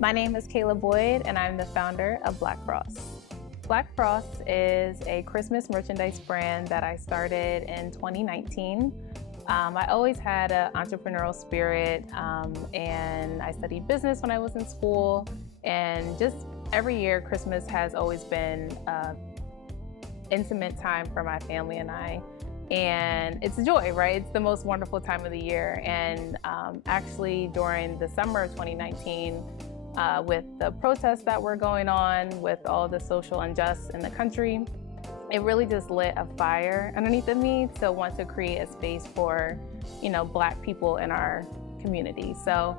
My name is Kayla Boyd, and I'm the founder of Black Cross. Black Cross is a Christmas merchandise brand that I started in 2019. I always had an entrepreneurial spirit, and I studied business when I was in school. And just every year, Christmas has always been an intimate time for my family and I. And it's a joy, right? It's the most wonderful time of the year. And actually, during the summer of 2019, with the protests that were going on, with all the social unrest in the country, it really just lit a fire underneath of me to want to create a space for, Black people in our community. So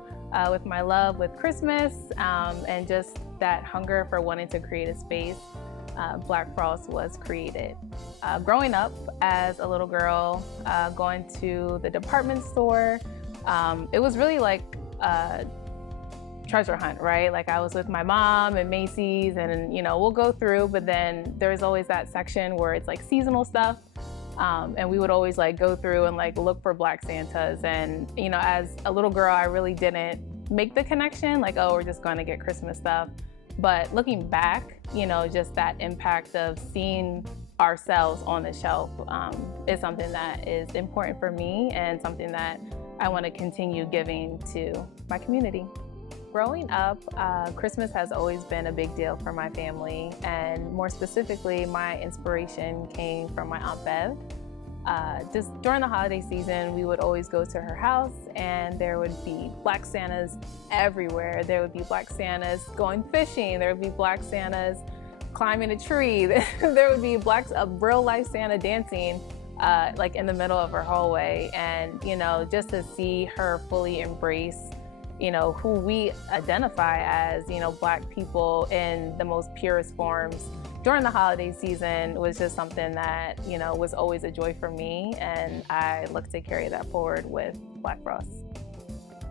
with my love with Christmas and just that hunger for wanting to create a space, Black Cross was created. Growing up as a little girl, going to the department store, it was really like a treasure hunt, right? Like I was with my mom and Macy's and, we'll go through, but then there's always that section where it's like seasonal stuff. And we would always like go through and like look for Black Santas. And, as a little girl, I really didn't make the connection, like, oh, we're just going to get Christmas stuff. But looking back, just that impact of seeing ourselves on the shelf is something that is important for me and something that I want to continue giving to my community. Growing up, Christmas has always been a big deal for my family, and more specifically, my inspiration came from my Aunt Bev. Just during the holiday season, we would always go to her house, and there would be Black Santas everywhere. There would be Black Santas going fishing. There would be Black Santas climbing a tree. There would be a real-life Santa dancing like in the middle of her hallway. And, just to see her fully embrace who we identify as, Black people in the most purest forms during the holiday season was just something that, was always a joy for me. And I look to carry that forward with Black Cross.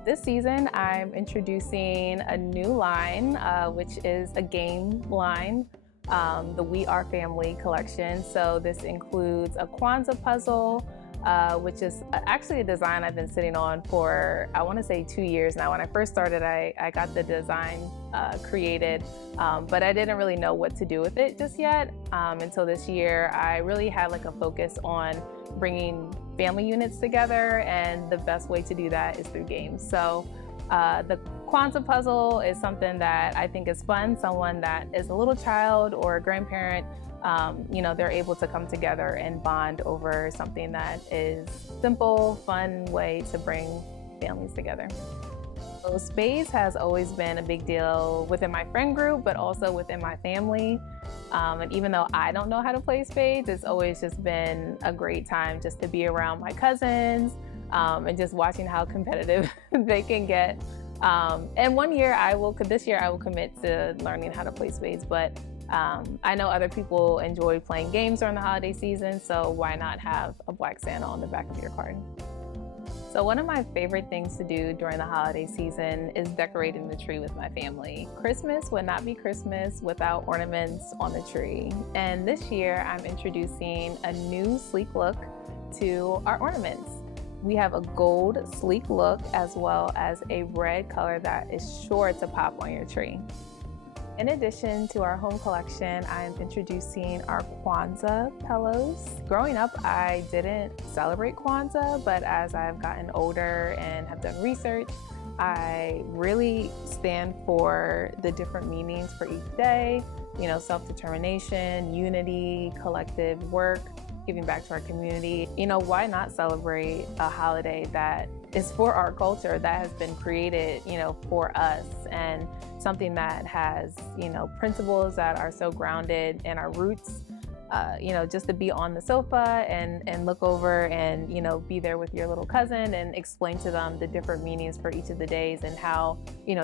This season, I'm introducing a new line, which is a game line, the We Are Family collection. So this includes a Kwanzaa puzzle, which is actually a design I've been sitting on for, I want to say 2 years now. When I first started, I got the design created, but I didn't really know what to do with it just yet until this year. I really had like a focus on bringing family units together, and the best way to do that is through games. So the Kwanzaa puzzle is something that I think is fun. Someone that is a little child or a grandparent, they're able to come together and bond over something that is simple, fun way to bring families together. So spades has always been a big deal within my friend group, but also within my family. And even though I don't know how to play spades, it's always just been a great time just to be around my cousins and just watching how competitive they can get. And this year I will commit to learning how to play spades, but I know other people enjoy playing games during the holiday season, so why not have a Black Santa on the back of your card? So one of my favorite things to do during the holiday season is decorating the tree with my family. Christmas would not be Christmas without ornaments on the tree. And this year I'm introducing a new sleek look to our ornaments. We have a gold sleek look as well as a red color that is sure to pop on your tree. In addition to our home collection, I am introducing our Kwanzaa pillows. Growing up, I didn't celebrate Kwanzaa, but as I've gotten older and have done research, I really stand for the different meanings for each day, self-determination, unity, collective work, giving back to our community. Why not celebrate a holiday that is for our culture, that has been created, for us, and something that has, principles that are so grounded in our roots. Just to be on the sofa and look over and, be there with your little cousin and explain to them the different meanings for each of the days and how,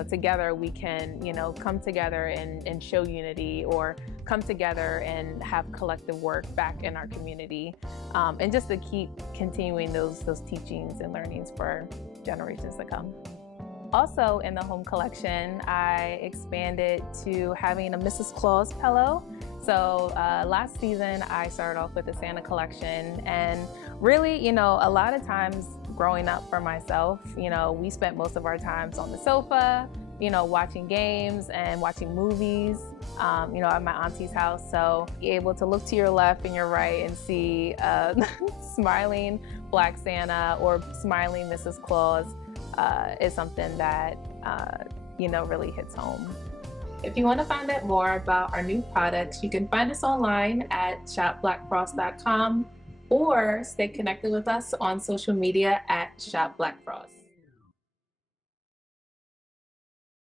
together we can, come together and show unity, or come together and have collective work back in our community. And just to keep continuing those teachings and learnings for generations to come. Also in the home collection, I expanded to having a Mrs. Claus pillow. So last season, I started off with the Santa collection, and really, a lot of times growing up for myself, we spent most of our times on the sofa, watching games and watching movies, at my auntie's house. So be able to look to your left and your right and see smiling Black Santa or smiling Mrs. Claus is something that, really hits home. If you want to find out more about our new products, you can find us online at shopblackfrost.com or stay connected with us on social media at Shop Black Frost.